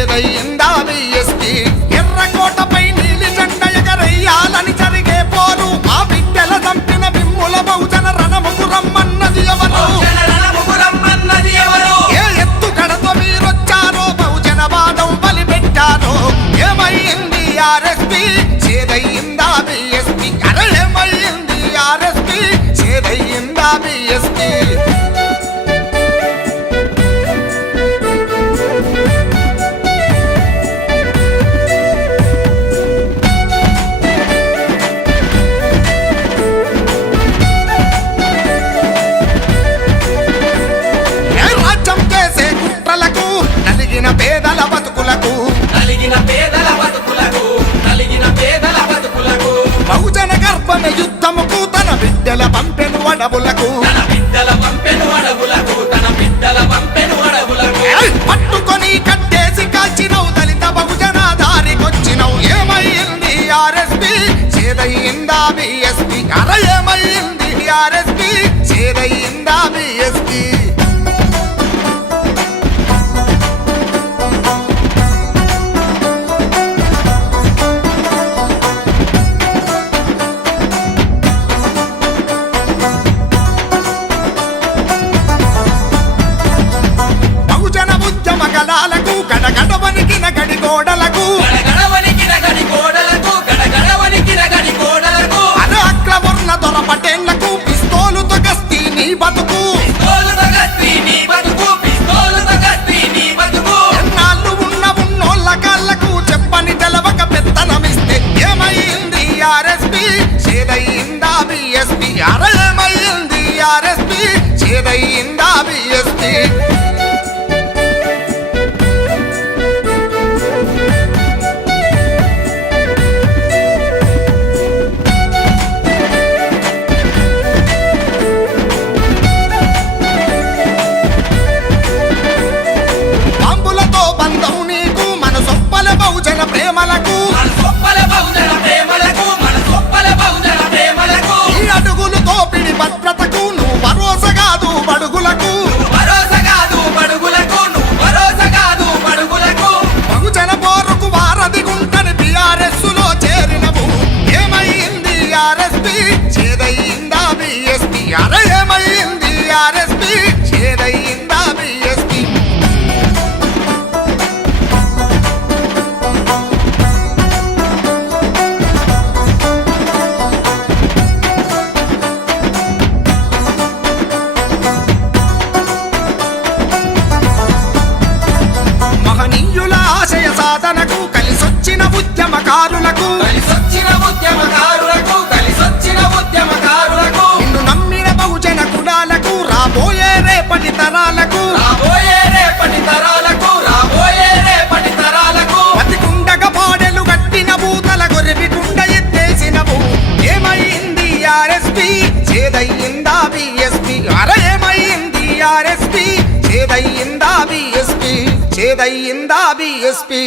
చేదయిందా BSP ఎర్రకోటపై నీలి జెండ ఎగరేయాలని జరిగే పోరు ఆ బిడ్డల చంపిన బిమ్ముల బహుజన రణముకు రమ్మన్నది ఎవరు ఏ ఎత్తుగడతో మీరొచ్చారో బహుజన వాదం బలిపెట్టారో ఏమైంది ఆర్ఎస్పీ చేదయిందా బిఎస్పీ అరే ఏమైంది ఆర్ఎస్పీ చేదయిందా బిఎస్పీ పేదల బతుకులకు బహుజన గర్భన యుద్ధముకు తన బిడ్డల పంపెను అడవులకు పట్టుకొని కట్టేసి కాల్చినవు దళిత బహుజన దారికొచ్చినవు ఏమైంది ఆర్ఎస్పీ చేదయిందా బిఎస్పీ అర ఏమైంది ఆర్ఎస్పీ చేదయిందా బిఎస్పీ గడగడవనికిన గడి గోడలకు అగ్రవర్ణ దొర పటేళ్లకు పిస్తోలుతో గస్తీ నీ బతుకు ఎన్నాళ్ళు ఉన్నోళ్ళ కాళ్ళకు చెప్పని తెలవక పెత్తనమిస్తే ఏమైంది ఆర్ఎస్పీ చేదయిందా బిఎస్పీ అర ఏమైంది ఆర్ఎస్పీ చేదయిందా బిఎస్పీ బహుజన ప్రేమలకు ఈ అడుగులు తోపిడి భద్రతకు నువ్వు భరోసా కాదు బడుగులకు బహుజన పోరుకు వారధి గుంటని టిఆర్ఎస్ లో చేరినవు ఏమైంది ఆర్ఎస్పీ చేదయిందా బిఎస్పీ అర ఏమైంది ఆర్ఎస్పీ చేదయిందా బిఎస్పీ సాధనకు కలిసొచ్చిన ఉద్యమకారులకు నిన్ను నమ్మిన బహుజన కులాలకు రాబోయే రేపటి తరాలకు బతికుండగ పాడెలు గట్టిన బూతల గొరివి గుండ ఎత్తేసినవు ఏమైంది ఆర్ఎస్పీ చేదయిందా బిఎస్పీ అర ఏమైంది ఆర్ఎస్పీ చేదయిందా బిఎస్పీ చేదయిందా బిఎస్పీ